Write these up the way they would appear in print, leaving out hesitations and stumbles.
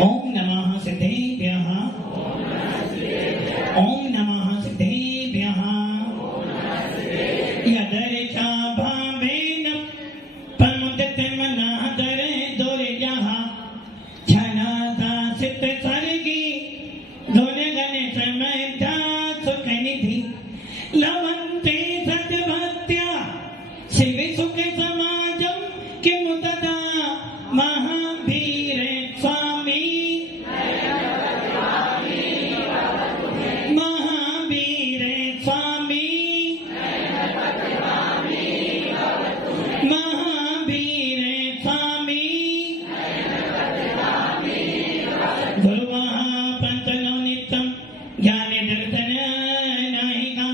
ओम नमः सिद्धेभ्यः ओम नमः सिद्धेभ्यः यदर्चा भावेन प्रमुदित मनः दरे दुर्यः छनाता सिद्ध सर्गी दुर्गन समयता सुख निधि लवन्ते सद्भक्त्या शिव सुख समाजम किमु तथा महावीर स्वामी महावीर स्वामी महावीर स्वामी गुरुवाह पंचनो नित्यम ज्ञान दर्शन नाहिका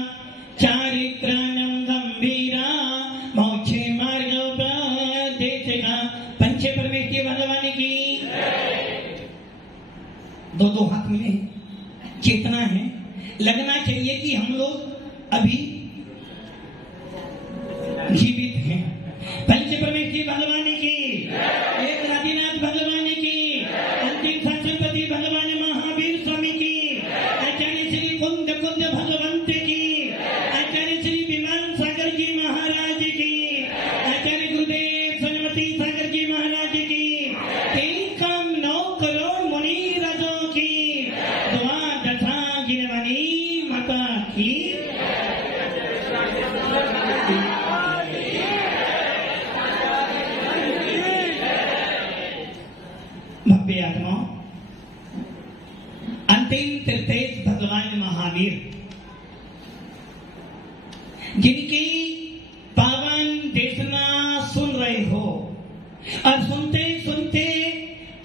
चारित्रानं गंभीरा मोक्षे मार्ग उपदेशिका पंच परमेश्वर भगवान की दो हाथ मिले हैं, चेतना है, लगना चाहिए कि हम लोग अभी जीवित हैं। पंच परमेश्वर भगवान की, एक आदिनाथ भगवान की, अंतिम शासनपति भगवान महावीर स्वामी की, आचार्य श्री कुंद भगवंत की, आचार्य श्री विमान सागर जी महाराज की, आचार्य गुरुदेव सरस्वती सागर जी महाराज की, 9 करोड़ मुनि राजों की, द्वादशा गिरवानी माता की। भव्य आत्माओं, अंतिम तीर्थेश भगवान महावीर जिनकी पावन देशना सुन रहे हो और सुनते सुनते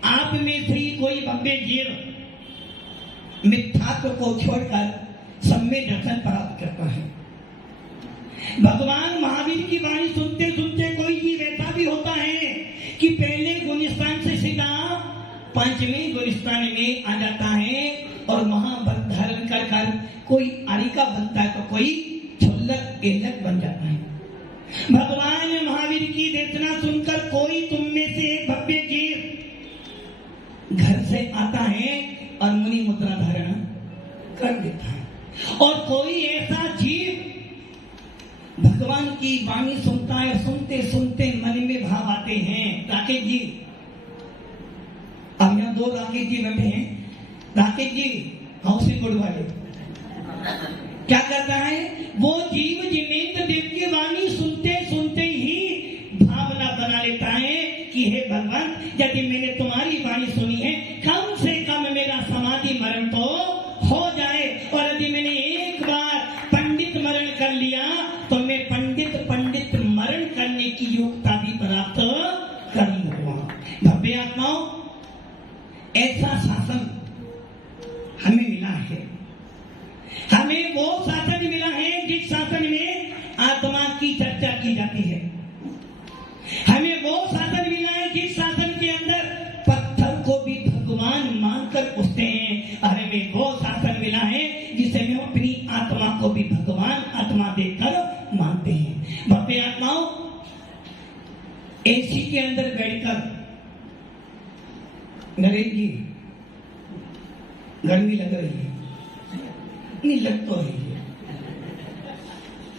आप में से कोई भव्य जीव मिथ्यात्व को छोड़कर सब में दर्शन प्राप्त करता है। भगवान महावीर की वाणी सुनते सुनते कोई जीव ऐसा भी होता है कि पहले गुलिस्तान से सीधा 5वें गुलिस्तान में आ जाता है और महाभक्त धारण कर कर कोई आरिका बनता है तो कोई छुल्लक एलक बन जाता है। भगवान महावीर की देशना सुनकर कोई तुम में से एक भव्य जीव घर से आता है और मुनि मुद्रा धारण कर देता है और कोई ऐसा जीव भगवान की वाणी सुनता है, सुनते सुनते मन में भाव आते हैं। राकेश जी, अब यहाँ 2 राकेश जी बैठे हैं। राकेश जी हाउसिंग बोर्ड वाले, क्या करता है वो जीव जिनेन्द्र देव की वाणी सुनते सुनते ही भावना बना लेता है कि हे भगवान, यदि मैंने तुम्हारी वाणी सुनी है कम से कम मेरा समाधि मरण तो हो जाए, और यदि मैंने एक बार पंडित मरण कर लिया तो मैं पंडित मरण करने की योग्यता भी प्राप्त कर लूंगा। भव्य आत्माओं, ऐसा शासन हमें मिला है। हमें वो शासन मिला है जिस शासन में आत्मा की चर्चा की जाती है। हमें वो शासन मिला है जिस शासन के अंदर पत्थर को भी भगवान मानकर पूछते हैं। और हमें वो शासन मिला है जिसे हम अपनी आत्मा को भी भगवान आत्मा देकर मानते हैं। भव्य आत्माओं, एसी के अंदर बैठकर नरेंद्र जी गर्मी लग रही है, नहीं लग तो रही है,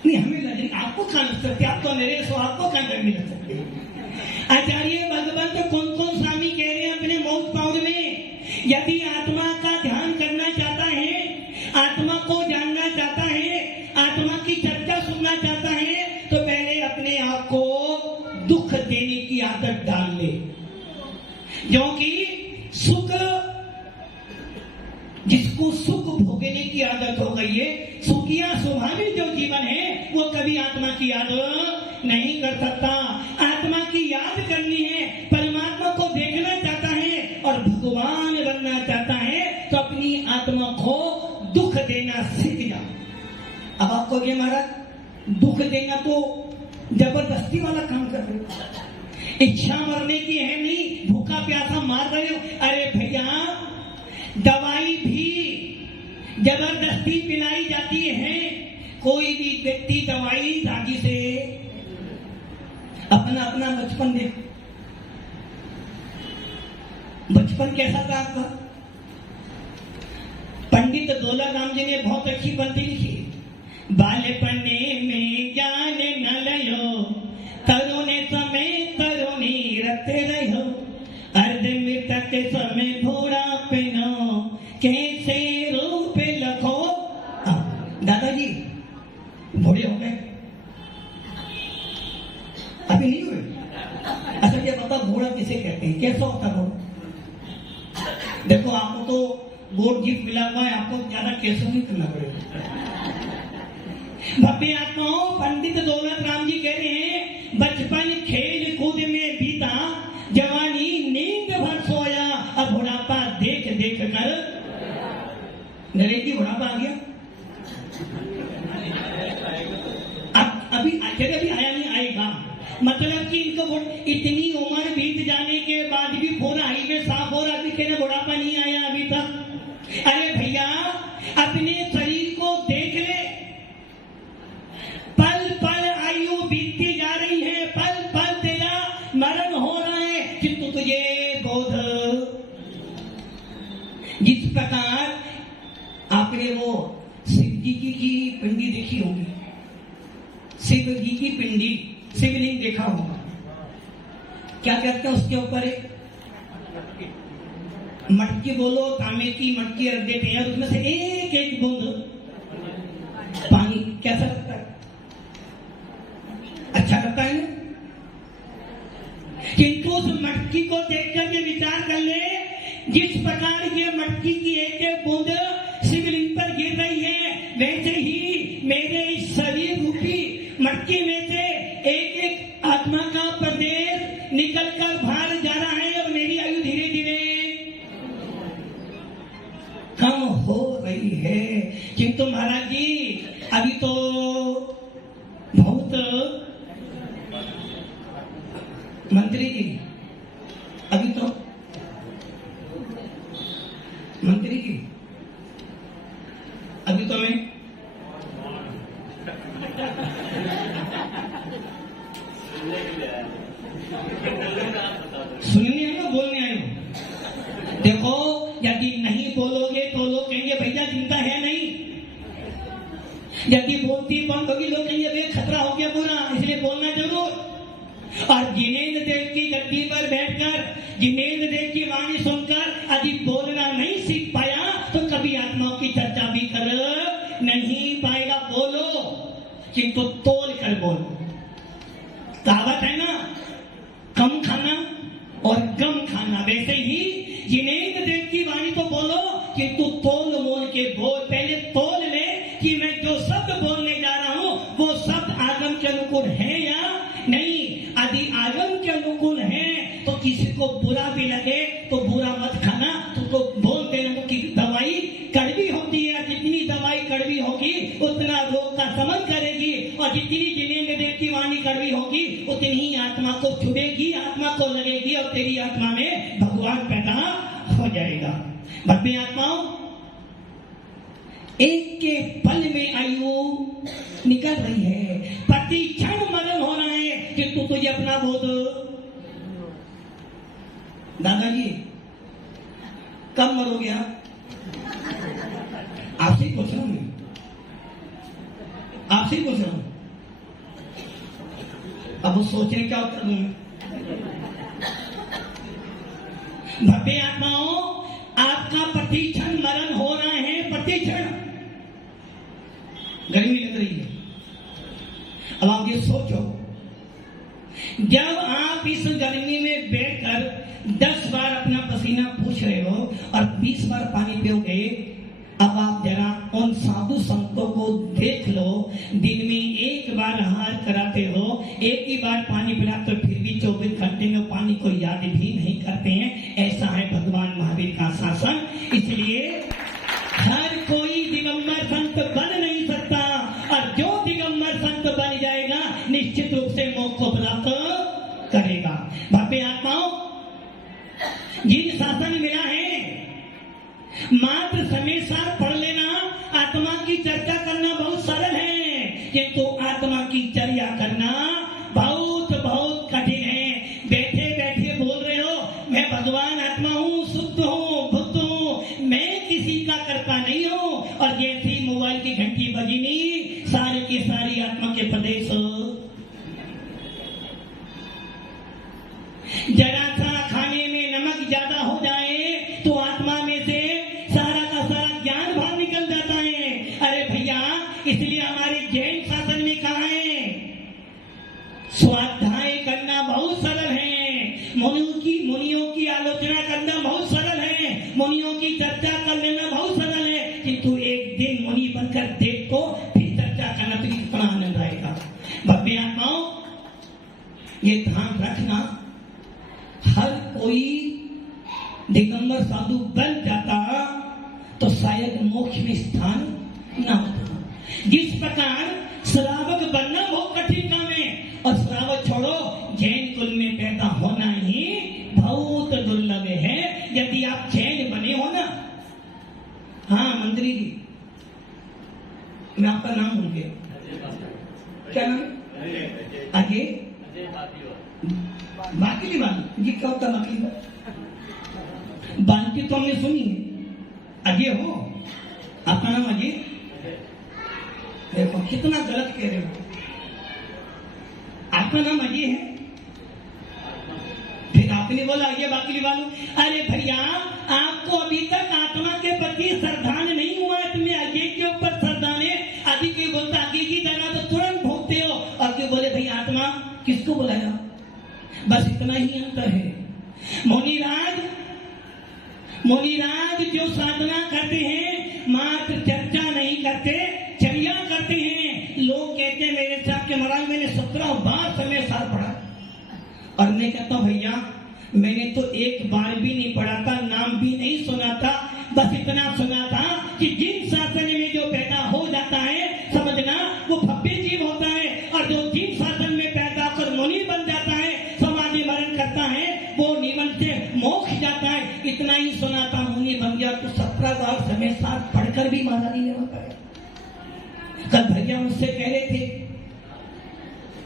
नहीं हमें लग रही, आपको कहां लग सकती, आप तो नरेश हो, आपको कहां गर्मी लग सकती है। आचार्य भगवंत तो कौन स्वामी कह रहे हैं अपने मौत पाउर में, यदि आत्मा का ध्यान करना चाहता है, आत्मा को जानना चाहता है, आत्मा की चर्चा सुनना चाहता है, तो पहले अपने आप को दुख देने की आदत डाल ले। क्योंकि सुख, जिसको सुख भोगने की आदत हो गई है, सुखिया स्वाभाविक जो जीवन है वो कभी आत्मा की याद नहीं कर सकता। आत्मा की याद करनी है, परमात्मा को देखना चाहता है और भगवान बनना चाहता है तो अपनी आत्मा को दुख देना सीख जा। अब आपको ये महाराज दुख देना तो जबरदस्ती वाला काम कर रहे हो, इच्छा मरने की है नहीं, भूखा प्यासा मार रहे हो। अरे भैया, दवाई भी जबरदस्ती पिलाई जाती है। कोई भी व्यक्ति दवाई दागी से अपना बचपन देख, बचपन कैसा था आपका? पंडित दौलत राम जी ने बहुत अच्छी पंक्ति लिखी, बालपने में ज्ञान न लयो, तरुणे समय तरुणी रते रहो, अर्ध मृतक समय भोरा पिनो, कैसे रूप लखो। दादाजी बूढ़े हो गए? अभी नहीं हुए? अच्छा ये बता, बूढ़ा किसे कहते हैं, कैसा होता बूढ़ा? देखो आपको तो गोड गिफ्ट मिला हुआ है, आपको ज्यादा कैसे नहीं करना पड़ेगा। भव्य आत्माओं, पंडित दौलत राम जी कह रहे हैं, बचपन खेल कूद में बीता, जवानी नींद भर सोया, अब बुढ़ापा देख देख कर। नरेश जी बुढ़ापा आ गया? अभी आया नहीं, आएगा। मतलब कि इनको इतनी उम्र बीत जाने के बाद भी पूरा हाईवे साफ हो रहा, अभी कहना बुढ़ापा नहीं आया अभी तक। अरे भैया अपने शरीर को देख ले, पल पल आयु बीतती जा रही है, पल पल तेरा मरण हो रहा है, किंतु तुझे बोध। जिस प्रकार आपने वो शिव जी की पिंडी देखी होगी, शिव जी की पिंडी, शिवलिंग देखा होगा, क्या कहते हैं उसके ऊपर एक मटकी, बोलो तांबे की मटकी रख देते हैं, उसमें से एक एक बूंद पानी, कैसा लगता है? अच्छा लगता है ना? किंतु उस मटकी को देख करके विचार कर ले, जिस प्रकार ये मटकी की एक एक बूंद शिवलिंग पर गिर रही है, वैसे ही मेरे इस शरीर रूपी मटकी में से एक एक आत्मा का प्रदेश निकलकर बाहर जा रहा है, और मेरी आयु धीरे धीरे कम हो रही है। किंतु महाराज जी अभी तो बहुत, मंत्री जी अभी तो, मंत्री जी अभी तो मैं सुनने आए हो, बोलने आए हो? देखो यदि नहीं बोलोगे तो लोग कहेंगे भैया चिंता है नहीं, यदि बोलती बंद होगी लोग कहेंगे भैया खतरा हो गया पूरा, इसलिए बोलना जरूर। और जिनेंद्र देव की गद्दी पर बैठकर जिनेंद्र देव की वाणी सुनकर यदि बोलना नहीं सीख पाया तो कभी आत्माओं की चर्चा भी कर नहीं पाएगा। बोलो किंतु तोल कर बोलो। कहावत है ना, कम खाना और गम खाना, वैसे ही जिनेंद्र देव की वाणी तो बोलो किंतु तोल मोल के बोल। पहले तोल ले कि मैं जो शब्द बोलने जा रहा हूं वो शब्द आगम के अनुकूल है या नहीं। यदि आगम के अनुकूल है तो किसी को बुरा भी लगे तो बुरा मत खाना, तुमको बोल देने की दवाई कड़वी होती है, जितनी दवाई कड़वी होगी उतना रोग का समन करेगी, और जितनी जिनेंद्र देव की वाणी कड़वी होगी उतनी ही आत्मा को छुड़ेगी, आत्मा को लगेगी और तेरी आत्मा में भगवान पैदा हो जाएगा। भव्य आत्माओं, एक के पल में आयु निकल रही है, प्रति क्षण मरण हो रहा है, किंतु तुझे अपना बोध। दादाजी कब मरोगे आप? आपसे ही पूछ रहा हूं मैं, आपसे ही पूछ रहा हूं। अब वो सोचने क्या उत्तर दूं? भव्य आत्माओं, आपका प्रतिक्षण मरण हो रहा है, प्रतिक्षण। गर्मी लग रही है, अब आप ये सोचो, जब आप इस गर्मी में बैठकर 10 बार अपना पसीना पूछ रहे हो और 20 बार पानी पियोगे, अब आप जरा उन साधु संतों को देख लो, दिन में एक बार आहार कराते हो, एक ही बार पानी पिलाते हो, फिर भी 24 घंटे में पानी को याद भी नहीं करते हैं। ऐसा है भगवान महावीर का शासन। इसलिए हर कोई दिगंबर संत बन नहीं सकता, और जो दिगंबर संत बन जाएगा निश्चित रूप से मोक्ष को प्राप्त करेगा। भव्य आत्माओं, जिन शासन मिला है मात्र समय सार पढ़ लेना, आत्मा की चर्चा करना बहुत सरल है, किंतु आत्मा की चर्या करना बहुत बहुत कठिन है। बैठे बैठे बोल रहे हो मैं भगवान आत्मा हूँ, रचना करना बहुत सरल है, मुनियों की चर्चा कर लेना बहुत सरल है, किंतु एक दिन मुनि बनकर देखो, फिर चर्चा करना तो कितना आनंद आएगा। भव्य आत्माओं, ये ध्यान रखना, हर कोई दिगंबर साधु बन जाता तो शायद मोक्ष में स्थान न होता। जिस प्रकार श्रावक बनना बहुत कठिन काम है, और श्रावक छोड़ो, जैन कुल में पैदा होना ही बहुत दुर्लभ है। यदि आप जैन बने हो ना, हाँ मंत्री जी, मैं आपका नाम भूल गया, क्या नाम? अजय बाकी बात जी, क्या होता बाकी बाकी तो हमने सुनी है। अजय हो, आपका नाम अजय? देखो कितना गलत कह रहे हो, आपका नाम अजय है, फिर आपने बोला अजय बाकी वालों। अरे भैया, आपको अभी तक आत्मा के प्रति श्रद्धान नहीं हुआ है, तुम्हें अजय के ऊपर श्रद्धान है। अभी कोई बोलता अजय की दाना तो तुरंत भोगते हो, और क्यों बोले भाई आत्मा, किसको बुलाया? बस इतना ही अंतर है। मुनिराज जो साधना करते हैं, मात्र चर्चा नहीं करते, चर्या करते हैं। लोग कहते हैं मेरे साहब के महाराज मैंने 17 बार समय सार पढ़ा, और मैं कहता हूं भैया मैंने तो एक बार भी नहीं पढ़ा था, नाम भी नहीं सुना था, बस इतना सुना था कि जिन शासन में जो पैदा हो जाता है, समझना वो भव्य जीव होता है, और जो जिन शासन में पैदा होकर मुनि बन जाता है, समाधि मरण करता है, वो निवन से मोक्ष जाता है। इतना ही सुना था, मुनि बन गया तो 17 बार समय सार पढ़कर भी महाराज नहीं होता है। कल भैया मुझसे कह रहे थे,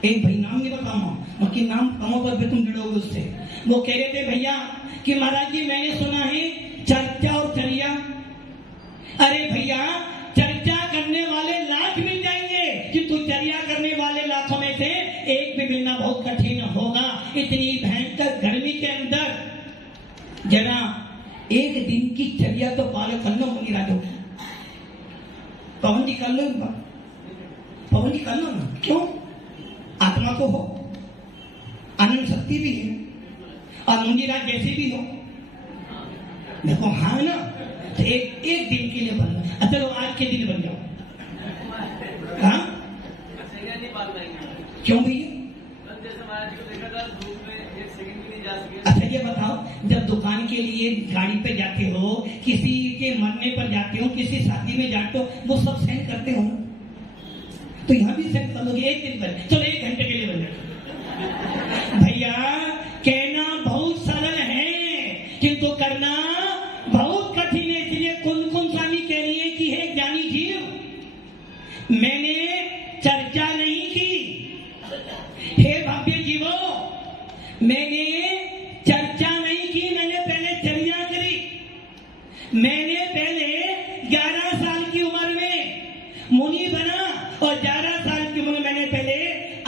एक भाई नाम नहीं बताऊंगा, कि नाम कमो पर भी तुम जुड़ोगे उससे, वो कह रहे थे भैया कि महाराज जी मैंने सुना है चर्चा और चर्या। अरे भैया, चर्चा करने वाले लाख मिल जाएंगे, किंतु चर्या करने वाले लाखों में से एक भी मिलना बहुत कठिन होगा। इतनी भयंकर गर्मी के अंदर जरा एक दिन की चर्या तो पालन कर लो मुनि राजो। पवन जी कर लो, पवन जी कर लो ना, क्यों? आत्मा को हो, अनंत शक्ति भी है, और मुंजीराज जैसे भी हो, देखो हाँ ना, तो एक दिन के लिए बनना। चलो आज के दिन बन जाओ। हाँ क्यों भैया? अच्छा ये बताओ, जब दुकान के लिए गाड़ी पे जाते हो, किसी के मरने पर जाते हो, किसी शादी में जाते हो, वो सब सेंड करते हो ना, तो यहाँ भी सेंड कर लोगे एक दिन पर। चलो 1 घंटे के लिए बन जाए। भैया कहना बहुत सरल है, किंतु करना बहुत कठिन है। इसलिए कुन स्वामी कह रही है कि हे ज्ञानी जीव, मैंने चर्चा नहीं की। हे भव्य जीवो, मैंने चर्चा नहीं की, मैंने पहले चर्या करी। मैंने पहले 11 साल की उम्र में मुनि बना, और 11 साल की उम्र मैंने पहले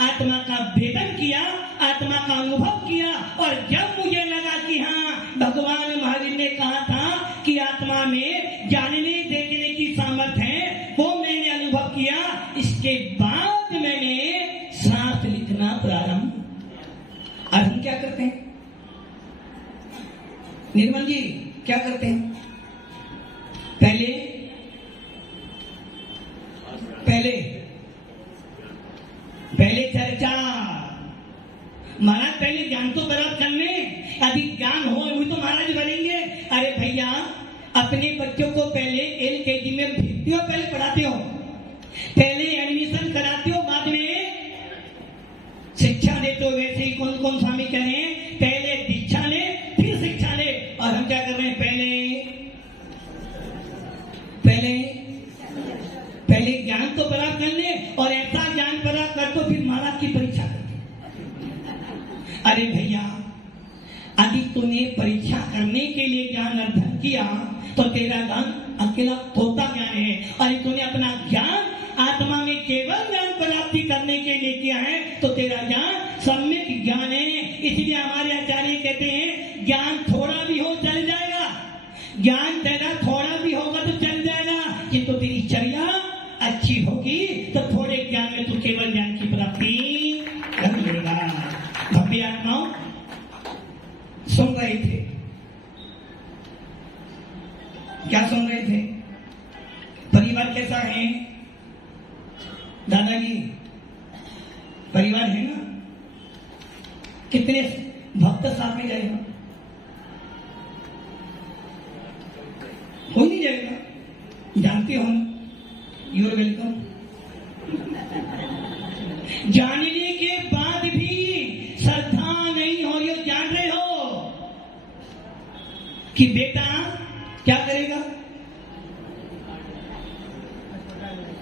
आत्मा का भेदन किया, आत्मा का अनुभव किया, और जब मुझे लगा कि हाँ भगवान महावीर ने कहा था कि आत्मा में जानने देखने की सामर्थ्य है, वो मैंने अनुभव किया। इसके बाद मैंने सांस लिखना प्रारंभ। और हम क्या करते हैं निर्मल जी, क्या करते हैं? पहले चर्चा, महाराज पहले ज्ञान तो प्राप्त करने, अभी ज्ञान हो वही तो महाराज बनेंगे। अरे भैया, अपने बच्चों को पहले LKG में भेजते हो, पहले पढ़ाते हो, पहले एडमिशन कराते हो, बाद में शिक्षा देते हो। वैसे ही कौन स्वामी कह रहे हैं पहले दीक्षा ले फिर शिक्षा ले, और हम क्या कर रहे हैं पहले ज्ञान तो प्राप्त कर ले, और ऐसा ज्ञान प्राप्त कर तो फिर महाराज की परीक्षा कर। अरे भैया, यदि तूने परीक्षा करने के लिए ज्ञान अध्ययन किया तो तेरा ज्ञान अकेला तोता ज्ञान है, और तूने अपना ज्ञान आत्मा में केवल ज्ञान प्राप्ति करने के लिए किया है तो तेरा ज्ञान सम्यक ज्ञान है। इसलिए हमारे आचार्य कहते हैं ज्ञान थोड़ा भी हो चल जाएगा, ज्ञान तेरा थोड़ा भी होगा तो चल जाएगा, किंतु तेरी चर्या अच्छी होगी तो थोड़े ज्ञान में तू केवल ज्ञान की प्राप्ति कर लेगा। भव्य आत्माओं सुन रहे थे, क्या सुन रहे थे? परिवार कैसा है दादाजी? परिवार है ना? कितने भक्त साथ में जाएगा? कोई नहीं जाएगा। जानते हो यू आर वेलकम। जानने के बाद भी श्रद्धा नहीं हो रही हो, जान रहे हो कि बेटा क्या करेगा?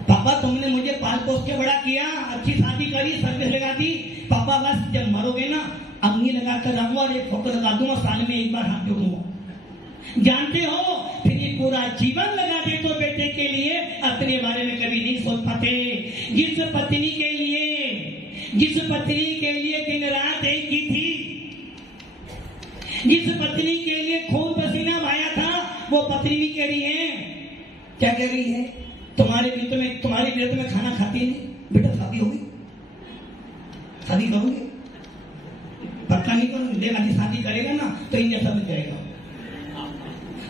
पापा तुमने मुझे पाल पोस के बड़ा किया, अच्छी शादी करी, सर्विस लगा दी, पापा बस जब मरोगे ना अंगनी लगा कर आऊंगा और एक फोटो लगा दूंगा, साल में एक बार हाथ जोड़ूंगा। जानते हो फिर ये पूरा जीवन लगा दे तो बेटे के लिए अपने बारे में कभी नहीं सोच पाते। जिस पत्नी के लिए दिन रात एक ही थी, जिस पत्नी के लिए खून पसीना बहाया था, वो पत्नी भी कह रही है, क्या कह रही है? तुम्हारे बिना तो मैं खाना खाती नहीं। बेटा शादी होगी, शादी करोगे? पक्का नहीं करोगे? देखा शादी करेगा ना तो इन जैसा बन जाएगा,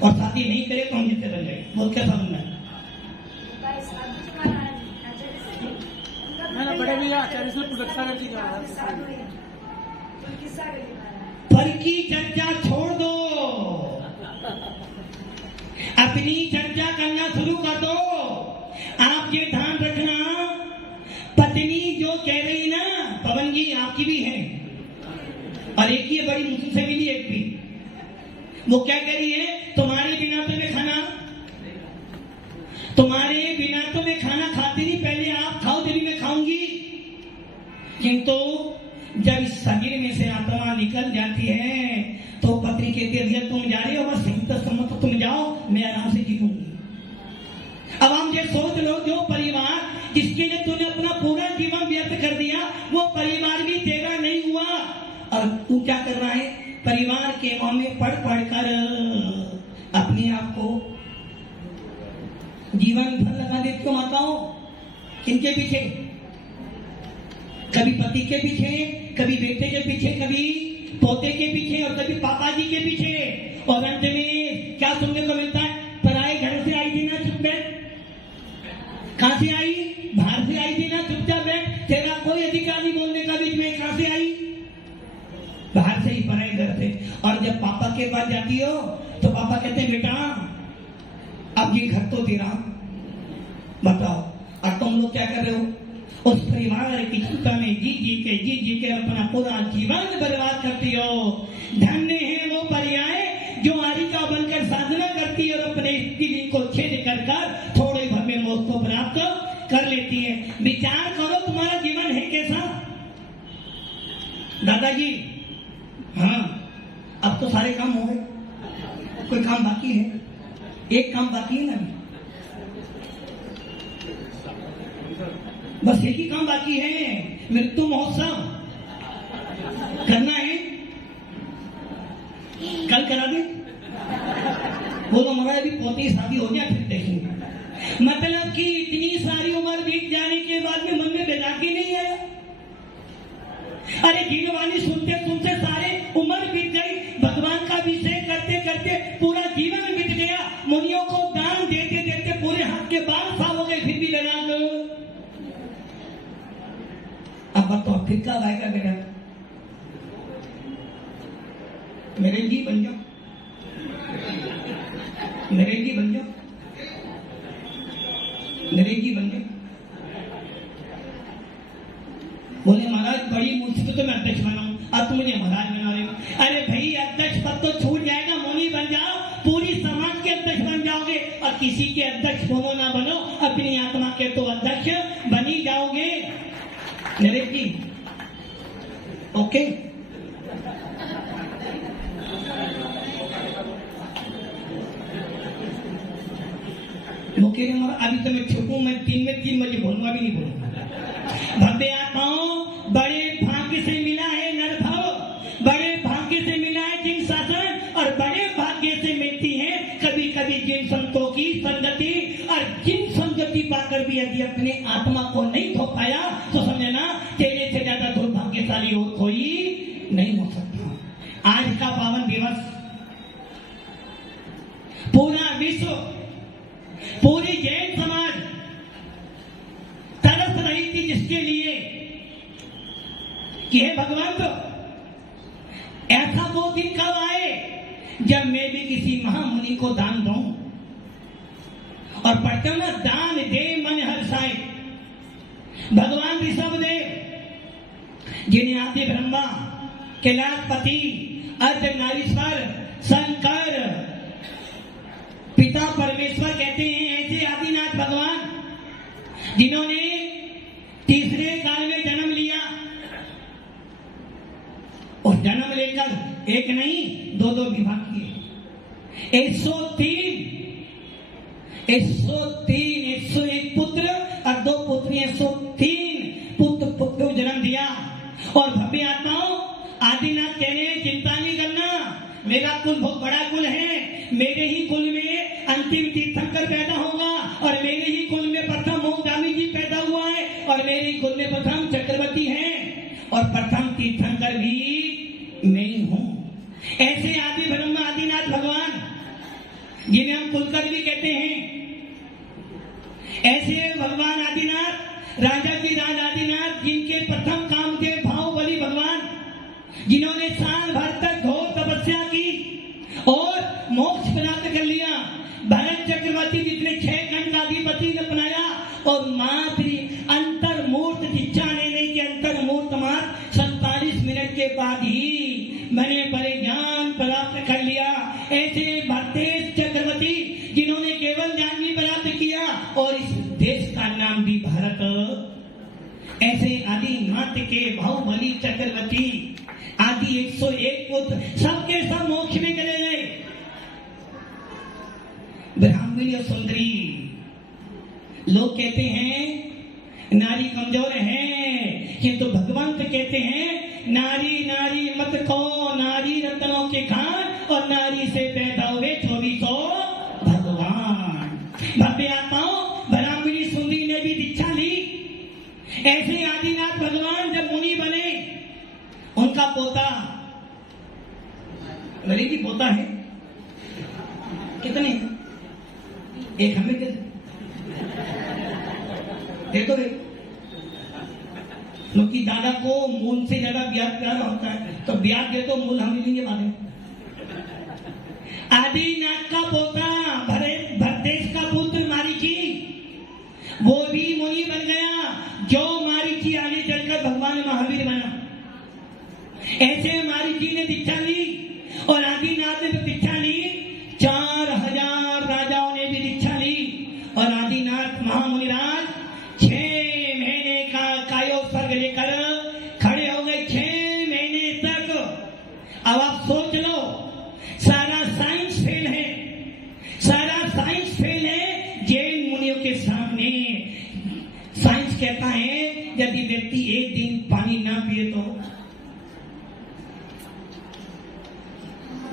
और शादी नहीं करे तो हम जितने बन जाएंगे। वो क्या समझना है? बड़े भैया आचार्य से पर की चर्चा छोड़ दो, अपनी चर्चा करना शुरू कर दो। आप ये ध्यान रखना, पत्नी जो कह रही ना, पवन जी आपकी भी है और एक ही बड़ी मुश्किल से मिली, एक भी वो क्या कह रही है? तुम्हारे बिना तो मैं खाना खाती नहीं, पहले आप खाओ तभी मैं खाऊंगी। किंतु जब इस शरीर में से आत्मा निकल जाती है तो पत्नी कहती है तुम जा रहे हो, बस सम्मत तुम जाओ, मैं आराम से जी लूंगी। अब हम ये सोच लो, जो परिवार जिसके लिए तूने अपना पूरा जीवन व्यर्थ कर दिया, वो परिवार भी तेरा नहीं हुआ, और तू क्या कर रहा है? परिवार के मुंह में पढ़ कर अपने आप को जीवन भर लगा देते हो। माताओं किनके पीछे? कभी पति के पीछे, कभी बेटे के पीछे, कभी पोते के पीछे, और कभी पापा जी के पीछे। और अंत में क्या सुनने को मिलता है? पराए घर से आई थी ना, चुप बैठ। कहां से आई? बाहर से आई थी ना, चुपचाप बैठ, तेरा कोई अधिकार नहीं बोलने का बीच में। कहां से आई? बाहर से ही, पराए घर से। और जब पापा के पास जाती हो तो पापा कहते हैं बेटा अब ये घर तो तेरा, बताओ। और तुम लोग क्या कर रहे हो? उस परिवार की चिंता में जी के अपना पूरा जीवन बर्बाद करती हो। धन्य है वो पर्याय जो आरिका बनकर साधना करती है और अपने स्त्री को छेद कर थोड़े भर में मोक्ष को प्राप्त कर लेती है। विचार करो तुम्हारा जीवन है कैसा? दादाजी हाँ, अब तो सारे काम हो गए, कोई काम बाकी है? एक काम बाकी है ना, बस एक ही काम बाकी है, मृत्यु महोत्सव करना है। कल करा दे, बोलो हमारा अभी पोते की शादी हो गया, फिर देखेंगे। मतलब कि इतनी सारी उम्र बीत जाने के बाद में मन में बेदागी नहीं आया? अरे गिनवानी सुनते सुनते सारे उम्र बीत गई, भगवान का विषय करते करते पूरा जीवन बीत गया, मुनियों को दान देते देते पूरे हाथ के बाल साफ हो गए, फिर भी लगा दो। अब तो फिर कब आएगा बेटा? नरेंद्र जी बन जाओ, नरेंद्र जी बन जाओ, नरेंद्र जी बन जाओ। बोले महाराज बड़ी मुश्किल तो मैं अध्यक्ष बनाऊं, अब तुम मुझे महाराज बना रहे हो। अरे भाई अध्यक्ष पद तो छूट जाएगा, मुनि बन जाओ, पूरी समाज के अध्यक्ष बन जाओगे, और किसी के अध्यक्ष बनो ना बनो, अपनी आत्मा के तो अध्यक्ष बनी जाओगे। नरेश जी ओके? वो कह रहे अभी तो मैं छुपू, मैं 3 बजे बोलूंगा, अभी नहीं बोलूंगा। भव्य आत्माओं, बड़े भाग्य से मिला है नरभव, बड़े भाग्य से मिला है जिन शासन, और बड़े भाग्य से मिलती है कभी कभी जिन संतों की संगति, और जिन संगति पाकर भी यदि अपने आत्मा को नहीं खो पाया तो समझना तेरे से ज्यादा दुर्भाग्यशाली और कोई नहीं हो सकता। आज का पावन दिवस पूरा विश्व, पूरी जैन समाज तरस रही थी जिसके लिए कि हे भगवान, तो ऐसा वो दिन कब आए जब मैं भी किसी महामुनि को दान दूं। और पढ़ते हो ना, दान दे मन हर्षाए। भगवान ऋषभदेव जिन्हें आदि ब्रह्मा, कैलाशपति, अर्धनारीश्वर, शंकर, पिता परमेश्वर कहते हैं, ऐसे आदिनाथ भगवान जिन्होंने तीसरे काल में जन्म लिया और जन्म लेकर एक नहीं दो दो विवाह किए। 101 पुत्र और 2 पुत्री, 103 पुत्र को जन्म दिया। और भव्य आत्माओं, आदिनाथ कह रहे हैं चिंता नहीं करना, मेरा कुल बहुत बड़ा कुल है, मेरे ही कुल में अंतिम तीर्थंकर पैदा होगा और मेरे ही कुल में प्रथम मोहगामी जी पैदा हुआ है और मेरे ही कुल में प्रथम चक्रवर्ती है और प्रथम तीर्थंकर भी मैं ही हूं। ऐसे आदि ब्रह्मा आदिनाथ भगवान जिन्हें हम कुलकर भी कहते हैं, ऐसे भगवान आदिनाथ, राजा की राज आदिनाथ, जिनके प्रथम कामदेव बाहुबली भगवान, जिन्होंने साल भर तक घोर तपस्या की और मोक्ष प्राप्त कर लिया। भरत चक्रवर्ती जितने 6 खंड का अधिपति ने अपनाया और मात्र अंतर्मूर्त दीक्षा लेने के अंतर्मूर्त मात्र 47 मिनट के बाद ही मैंने परिज्ञान प्राप्त कर लिया। ऐसे भरतेश चक्रवर्ती जिन्होंने केवल ज्ञान भी प्राप्त किया और इस देश का नाम भी भारत। ऐसे आदिनाथ के बाहुबली चक्रवर्ती आदि 101 पुत्र सबके सब मोक्ष में चले गए। ब्राह्मणी और सुंदरी, लोग कहते हैं नारी कमजोर है, किंतु भगवंत कहते हैं नारी नारी मत कहो, नारी रत्नों के खान और नारी से पैदा हुए 2400 भगवान। भव्य आत्माओं, ब्राह्मणी सुंदरी ने भी दीक्षा ली। ऐसे आदिनाथ भगवान जब मुनि बने, उनका पोता, गरीब की पोता है कितने, एक हमें दे तो दे, क्योंकि दादा को मूल से ज्यादा ब्याज प्यारा होता है, तो ब्याज दे तो मूल हम मिलेंगे बाद में। आदिनाथ का पोता भरतेश का पुत्र मारीची, वो भी मुनि बन गया, जो मारीची आगे चलकर भगवान महावीर बना। ऐसे मारीची ने दीक्षा ली और आदिनाथ ने दीक्षा ली। 4000 राजाओं ने भी दीक्षा ली और आदिनाथ महामुनिराज 6 महीने का कायोत्सर्ग लेकर खड़े हो गए। 6 महीने तक। अब आप सोच लो, सारा साइंस फेल है, सारा साइंस फेल है जैन मुनियों के सामने। साइंस कहता है यदि व्यक्ति एक दिन पानी ना पिए तो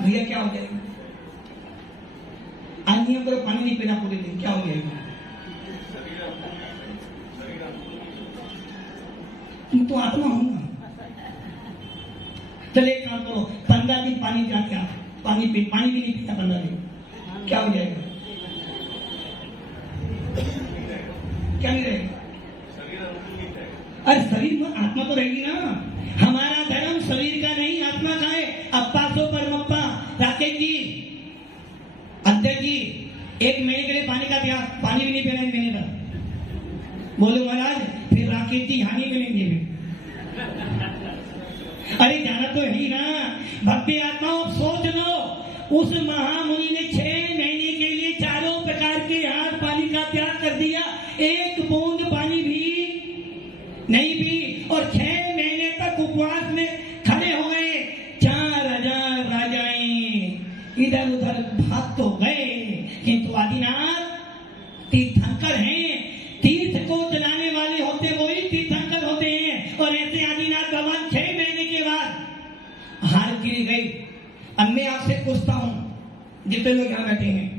भैया क्या हो जाएगा। आदमियों को पानी नहीं पीना पूरे दिन, क्या हो जाएगा। तुम तो आत्मा हो ना। चले काम करो, 15 दिन पानी जा क्या, पानी भी नहीं पीता 15 दिन, क्या हो जाएगा। क्या नहीं रहेगा। अरे शरीर में आत्मा तो रहेगी ना। हमारा धर्म शरीर का नहीं, आत्मा का है। अप्पा सो परमप्पा, राकेश जी, अध्यक्ष जी, 1 महीने के लिए पानी का प्यास, पानी भी नहीं पीना 1 महीने का। बोलो महाराज, फिर राकेश जी हानि मिलेंगे। अरे जाना तो है ना। भक्ति आत्माओं, सोच लो, उस महामुनि ने 6 महीने के लिए चारों प्रकार के हाथ पानी का त्याग कर दिया, 1 बूंद पानी भी नहीं पी और 6 महीने तक उपवास में खड़े हो गए। 4000 राजाएं इधर उधर भाग तो गए, किंतु आदिनाथ तीर्थंकर हैं। तीर्थ को चलाने वाले होते वही तीर्थंकर होते हैं। और ऐसे आदिनाथ भगवान 6 महीने के बाद हार गिर गई। अब मैं आपसे पूछता हूं, जितने लोग यहां बैठे हैं,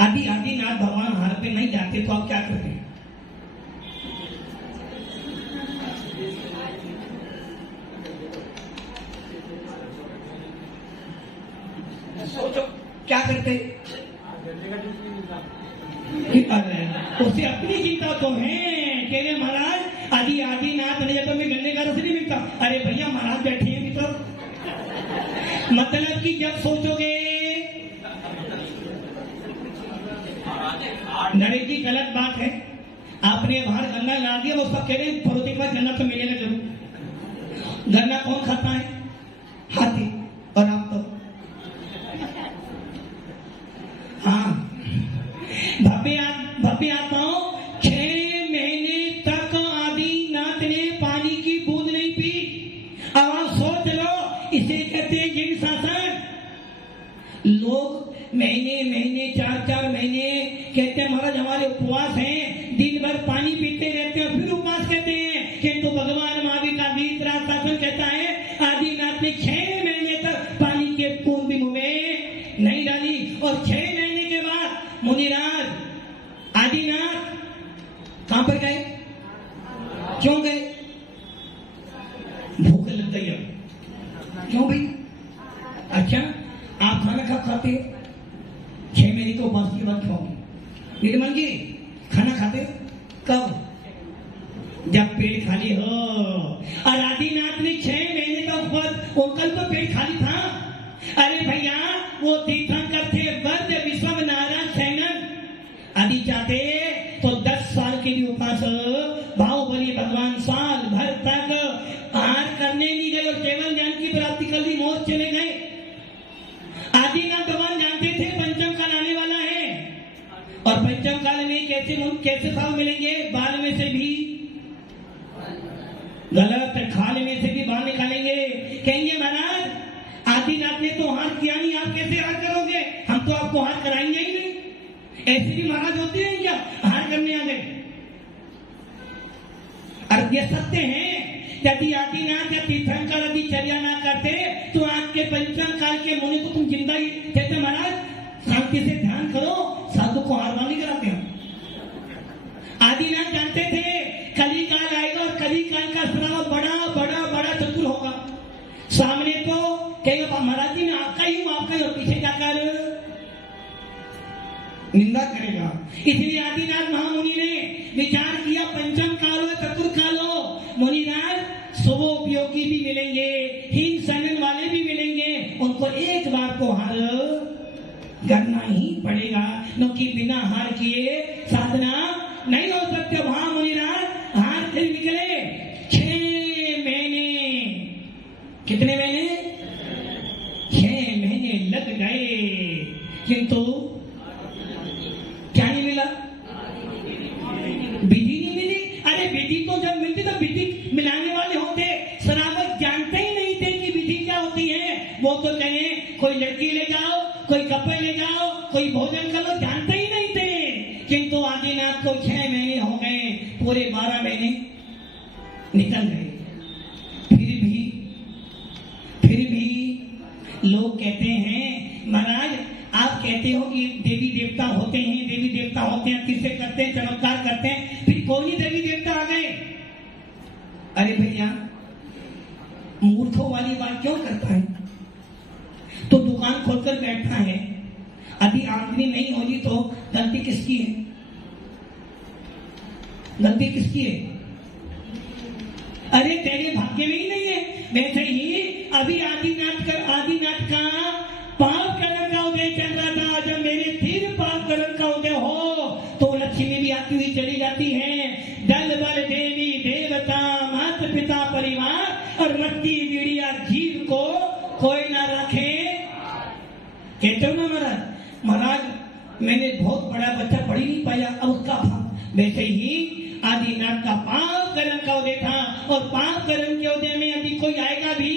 आदिनाथ भगवान हार पे नहीं जाते तो आप क्या करते हैं। सोचो, क्या करते? उसे अपनी चिंता तो है। कह रहे महाराज आदि आदिनाथ नहीं जाता, मैं गन्ने का रस नहीं मिलता। अरे भैया महाराज बैठे हैं तो मतलब कि जब सोचोगे नरेश जी गलत बात है, आपने बाहर गन्ना ला दिया, वो सब कह रहे हैं फरोती के बाद गन्ना तो मिलेगा जरूर। गन्ना कौन खाता है? हाथी। और आप तो हाँ भव्य आत्माओं 6 महीने तक आदिनाथ ने पानी की बूंद नहीं पी। अब आप सोच लो, इसे कहते हैं जिन शासन। लोग महीने महीने 4-4 महीने कहते हैं महाराज हमारे उपवास हैं, दिन भर पानी पीते रहते हैं, फिर उपवास कहते हैं। किंतु भगवान महावीर का तीसरा शासन कहता है आदिनाथ ने 6 महीने तक पानी के बूंद भी मुंह में नहीं डाली। और 6 महीने के बाद मुनिराज आदिनाथ कहां पर गए? क्यों गए? भूख लग गई अब। क्यों भाई? अच्छा आप खाना कब खाते? 6 महीने के उपवास के बाद खाओगे। निर्मल जी खाना खाते कब? जब पेट खाली हो। और आदिनाथ ने 6 महीने का उपवास, उनका तो पेट खाली था। अरे भैया वो तीर्थंकर थे, वज्र विश्व नारायण सैनन। आदि चाहते तो 10 साल के लिए उपवास, बाहुबली भगवान साल भर तक आहार करने नहीं गए और केवल ज्ञान की प्राप्ति कर ली, मौत चले गए। आदिनाथ भगवान जानते थे पंचम काल आने वाला है, और पंचम काल में कैसे फल मिलेंगे? बाल में से भी गलत, खाल में से भी बाल निकालेंगे। कहेंगे महाराज आदिनाथ ने तो हार किया नहीं, आप कैसे हार करोगे? हम तो आपको हार कराएंगे ही नहीं। ऐसे भी महाराज होते हैं क्या हार करने आ गए? और ये सत्य है, यदि आदिनाथ या तीर्थंकर यदि चर्या ना करते तो आज के पंचम काल के मुनि को तुम जिंदा ही कहते महाराज शांति से ध्यान करो, साधु को हार नहीं कराते हम। आदिनाथ जानते थे कली काल आएगा और कली काल का श्राव बड़ा बड़ा बड़ा चतुर होगा। सामने तो कहेगा महाराज जी मैं आपका ही हूं, आपका ही, और पीछे जाकर निंदा करेगा। इसलिए आदिनाथ महामुनि ने विचार किया पंचम काल हो चतुर काल हो, मुनिराज शुभोपयोगी भी मिलेंगे, हीन सनन वाले भी मिलेंगे, उनको एक बार को हार करना ही पड़ेगा, क्योंकि बिना हार किए साधना नहीं हो सकते। वहां मुनिराज हार फिर निकले। 6 महीने, कितने महीने? 6 महीने लग गए, किंतु क्या नहीं मिला? विधि नहीं मिली। अरे विधि तो जब मिलती तो विधि मिलाने वाले होते, श्रावक जानते ही नहीं थे कि विधि क्या होती है। वो तो कहे कोई लड़की ले जाओ, कोई कपड़े ले जाओ, कोई भोजन करो, जानते ही नहीं थे। किंतु आदिनाथ को 6 महीने हो गए, पूरे 12 महीने निकल गए। फिर भी लोग कहते हैं महाराज आप कहते हो कि देवी देवता होते हैं, देवी देवता होते हैं, किसे करते हैं, चमत्कार करते हैं, फिर कौन ही देवी देवता आ गए? अरे भैया मूर्खों वाली बात क्यों करता है? तो दुकान खोलकर बैठा है, अभी आमदनी नहीं होगी तो गलती किसकी है? गलती किसकी है? अरे तेरे भाग्य में ही नहीं है। वैसे ही अभी आदिनाथ का पाप कर्म का उदय चल रहा था। जब मेरे फिर पाप कर्म का उदय हो तो लक्ष्मी भी आती हुई चली जाती है। दल बल देवी देवता माता पिता परिवार और रत्ती बीड़िया जीव को कोई ना रखे। कहते हो ना महाराज मैंने बहुत बड़ा बच्चा पढ़ ही नहीं पाया, अब उसका भाव। वैसे ही आदिनाथ का पाप कर्म का उदय था, और पाप कर्म के उदय में यदि कोई आएगा भी,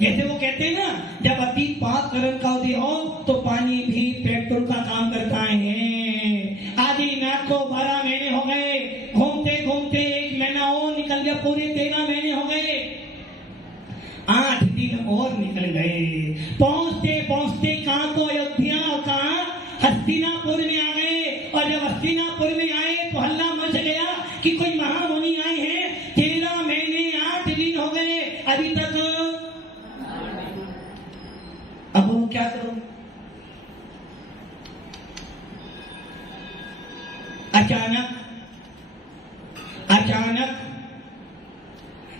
जैसे वो कहते हैं ना जब अति पाप कर्म का उदय हो तो पानी भी पेट्रोल का काम करता है। आदिनाथ को 12 महीने हो गए, घूमते घूमते 1 महीना और निकल गया, पूरे 13 महीने हो गए। 8 दिन और निकल गए। पहुंचते पहुंचते कहां तो अयोध्या और कहां हस्तिनापुर में आ गए। और जब हस्तिनापुर में आए तो हल्ला मच गया कि कोई महामुनि आए हैं। 13 महीने 8 दिन हो गए, अभी तक। अब वो क्या करो? अचानक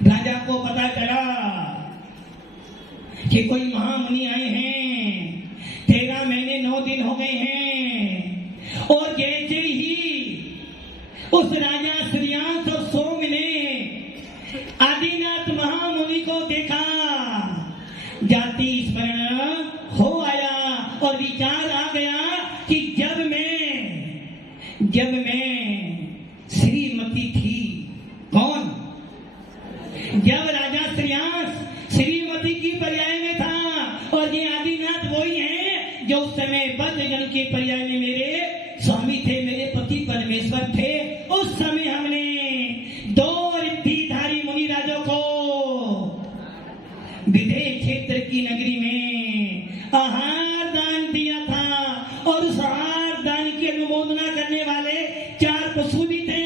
राजा को पता चला कि कोई महामुनि आए हैं, 13 महीने 9 दिन हो गए हैं। और जैसे ही उस राजा श्रेयांस और सोम ने आदिनाथ महामुनि को देखा, जाति स्मरण हो आया और विचार आ गया कि जब मैं श्रीमती थी, कौन? जब राजा श्रेयांस श्रीमती की पर्याय में था, और ये आदिनाथ वही हैं जो उस समय बद्धगण के पर्याय में मेरे स्वामी थे, मेरे पति परमेश्वर थे। उस समय हमने 2 रिद्धिधारी मुनिराजों को विदेह क्षेत्र की नगरी में आहार दान दिया था, और उस आहार दान की अनुमोदना करने वाले 4 पशु भी थे।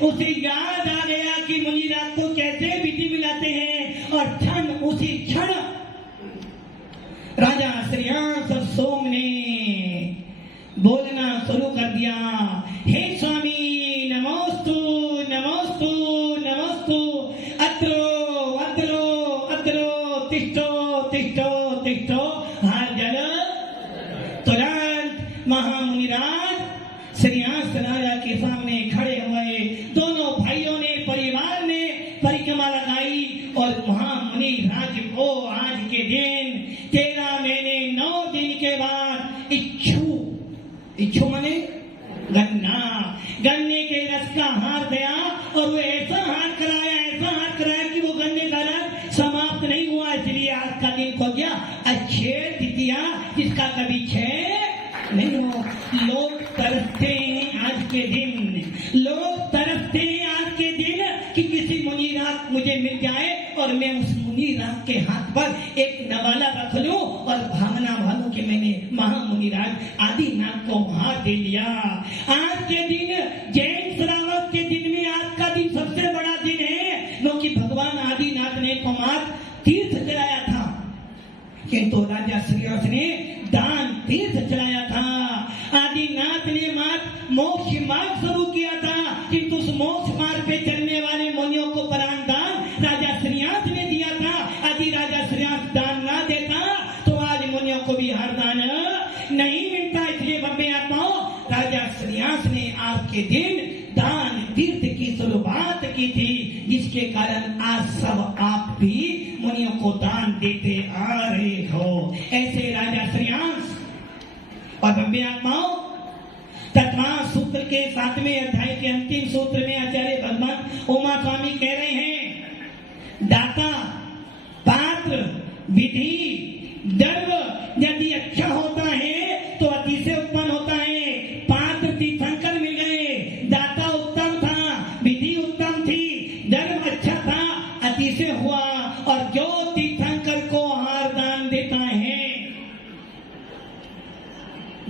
उसे याद आ गया कि मुनिराज को कैसे विधि मिलाते हैं, और उसी क्षण राजा श्रेयांस और सोम ने बोलना शुरू कर दिया, हे स्वामी नमोस्तु नमोस्तु नमोस्तु, अत्रो अत्रो अत्रो, तिष्ठो तिष्ठो तिष्ठो, हार जल। तुरंत महामुनिराज श्रेयांस राजा के सामने खड़े हुए। दोनों भाइयों ने, परिवार ने परिक्रमा लगाई और महामुनि राज को आज के दिन 13 महीने 9 दिन के बाद इच्छू माने गन्ने के रस का हार दिया, और वो ऐसा हार कराया कि वो गन्ने का रस समाप्त नहीं हुआ। इसलिए आज का दिन हो गया अक्षय तृतीया, जिसका कभी क्षय नहीं हो। लोग तरसते हैं आज के दिन, कि किसी मुनिराज मुझे मिल जाए और मैं उस मुनिराज के हाथ पर एक नवाला रख लूं और भावना वालों कि मैंने महामुनिराज आदिनाथ को हार दे लिया। आज के दिन जैन श्रावण के दिन में आज का दिन सबसे बड़ा दिन है, क्योंकि भगवान आदिनाथ ने कुमार तीर्थ चलाया था, किंतु राजा श्रेयांस ने दान तीर्थ चलाया था। आदिनाथ ने मोक्ष मार्ग शुरू किया था, किंतु उस मोक्ष मार्ग पे चलने वाले मुनियों को प्राण दान राजा श्रेयांस ने दिया था। यदि राजा श्रेयांस दान ना देता तो आज मुनियों को भी हर दान नहीं मिलता। इसलिए भव्य आत्माओं, राजा श्रेयांस ने आज के दिन दान तीर्थ की शुरुआत की थी, जिसके कारण आज सब आप भी मुनियों को दान देते आ रहे हो। ऐसे राजा श्रेयांस और भव्य आत्माओं, तत्वा सूत्र के 7वें अध्याय के अंतिम सूत्र में आचार्य भगवान उमा स्वामी कह रहे हैं, दाता पात्र विधि द्रव्य यदि अच्छा होता है तो अतिशय उत्पन्न होता है। पात्र तीर्थंकर मिल गए, दाता उत्तम था, विधि उत्तम थी, द्रव्य अच्छा था, अतिशय हुआ। और जो तीर्थंकर को आहार दान देता है,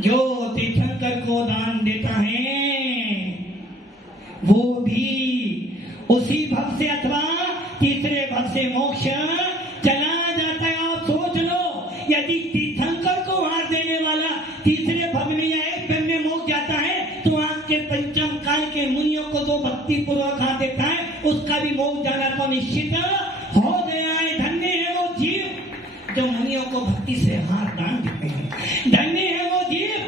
जो तीर्थंकर को दान देता है, वो भी उसी भव से अथवा तीसरे भव से मोक्ष चला जाता है। आप सोच लो, यदि तीर्थंकर को हार देने वाला तीसरे भव में या एक भव में मोक्ष जाता है, तो आपके पंचम काल के मुनियों को जो भक्ति पूर्वक हार देता है, उसका भी मोक्ष जाना तो निश्चित हो गया है। धन्य है वो जीव जो मुनियों को भक्ति से हार दान देते हैं। धन्य है वो जीव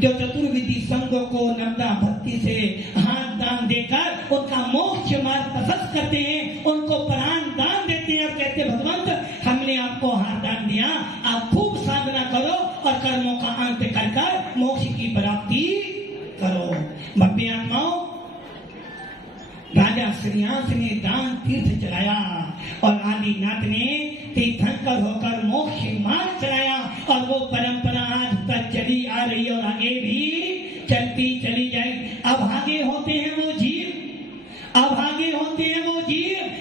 जो चतुर्विधि संघों को नर्मदा भक्ति से हाथ दान देकर उनका मोक्ष मार्ग प्रशस्त करते हैं, उनको प्राण दान देते हैं और कहते हैं, भगवंत हमने आपको हाथ दान दिया, आप खूब साधना करो और कर्मों का अंत कर मोक्ष की प्राप्ति करो। भव्य आत्माओं, राजा श्रेयांस ने दान तीर्थ चलाया और आदिनाथ ने तीर्थंकर होकर मोक्ष मार्ग चलाया, और वो परंपरा आज तक चली आ रही और आगे भी चलती चली जाएगी। अभागे होते हैं वो जीव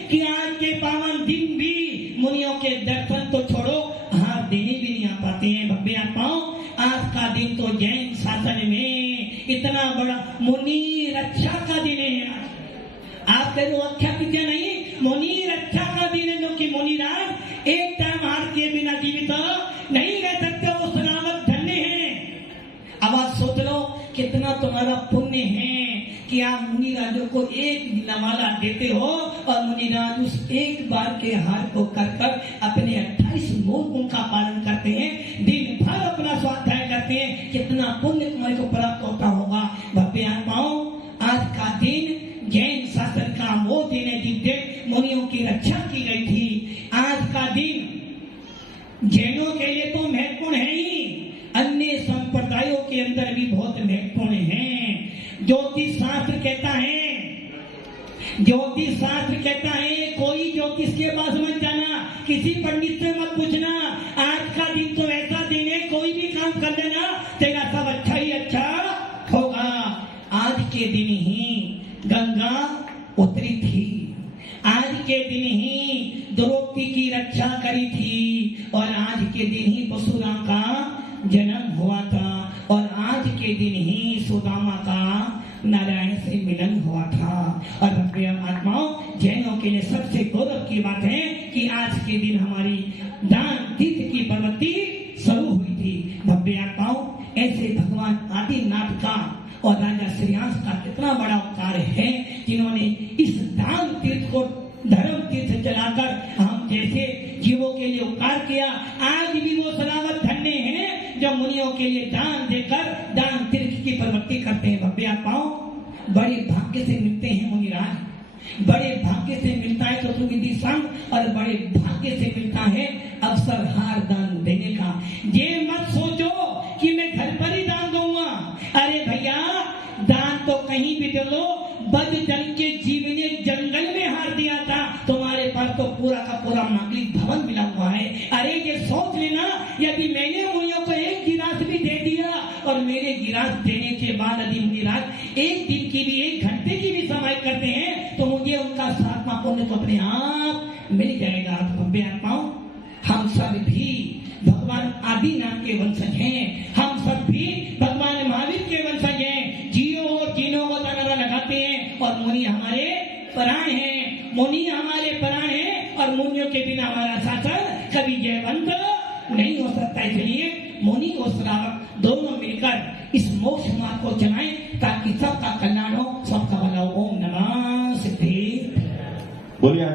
कि आज के पावन दिन भी मुनियों के दर्शन तो छोड़ो, हाथ देने भी नहीं आ पाते हैं। भव्य आत्माओं, आज का दिन तो जैन शासन में इतना बड़ा मुनि रक्षा का दिन है। आप कह रहे रक्षा विद्या नहीं, मुनि रक्षा का दिन है, क्योंकि मुनिराज एक टाइम हार के बिना जीवित नहीं रह सकते। वो श्रावक धन्य है। अब आप सोच लो कितना तुम्हारा पुण्य है कि आप मुनिराजों को एक नवाला देते हो और मुनिराज उस एक बार के हार को कर अपने 28 मोक्षों का पालन करते हैं, दिन भर अपना स्वाध्याय करते हैं, कितना पुण्य तुम्हारे को प्राप्त होता होगा। भव्य आत्माओं, आज का दिन जैन शास्त्र का वो दिन है जिस दिन मुनियों की रक्षा की गई थी। आज का दिन जैनों के लिए तो महत्वपूर्ण है ही, अन्य संप्रदायों के अंदर भी बहुत महत्वपूर्ण है। ज्योतिष शास्त्र कहता है कोई ज्योतिष के पास मत जाना, किसी पंडित से मत पूछना। आज का दिन तो ऐसा दिन है, कोई भी काम कर लेना, तेरा सब अच्छा ही अच्छा होगा। आज के दिन ही गंगा उतरी थी, आज के दिन ही द्रौपदी की रक्षा करी थी, और आज के दिन ही परशुराम का जन्म हुआ था, और आज के दिन ही सुदामा का नारायण से मिलन हुआ था। और भव्य आत्माओं, जैनों के लिए सबसे गौरव की बात है कि आज के दिन हमारी दान तीर्थ की प्रवृत्ति शुरू हुई थी। भव्य आत्माओं, ऐसे भगवान आदिनाथ का और राजा श्रेयांश का कितना बड़ा उपकार है, जिन्होंने इस दान तीर्थ को धर्म तीर्थ चलाकर हम जैसे जीवों के लिए उपकार किया। आज भी वो सलामत धन्य हैं जो मुनियों के लिए दान देकर दान तीर्थ की प्रवृत्ति करते हैं। भव्य आत्माओं, बड़े भाग्य से मिलते हैं मुनिराज, बड़े भाग्य से मिलता है चतुर्विधि संघ, और बड़े भाग्य से मिलता है अवसर हार दान देने का। ये मत सोचो कि मैं घर पर ही दान दूंगा। अरे भैया, दान तो कहीं भी दे लो। बद जन के जीव ने जंगल में हार दिया था, तुम्हारे पास तो पूरा का पूरा नागरिक भवन मिला हुआ है। अरे ये सोच लेना, यदि मैंने मुनियों को एक गिलास भी दे दिया, और मेरे गिलास देने के बाद यदि मुनिराज एक दिन की भी, एक घंटे की भी समय करते हैं, तो मुझे उनका सातवां पुण्य तो अपने आप मिल जाएगा। भव्य आत्माओं, हम सब भी भगवान आदिनाथ के वंशज हैं, हम सब भी भगवान महावीर के वंशज हैं। जियो और जीनो को नारा लगाते हैं, और मुनि हमारे प्राण हैं, मुनि हमारे प्राण हैं, और मुनियों के बिना हमारा शासन कभी जयवंत नहीं हो सकता। इसलिए मुनि और श्रावक दोनों मिलकर इस मोक्ष मार्ग को चलाएं, ताकि सबका कल्याण हो, सबका भला हो। ओम नमः सिद्धि। बोलिए।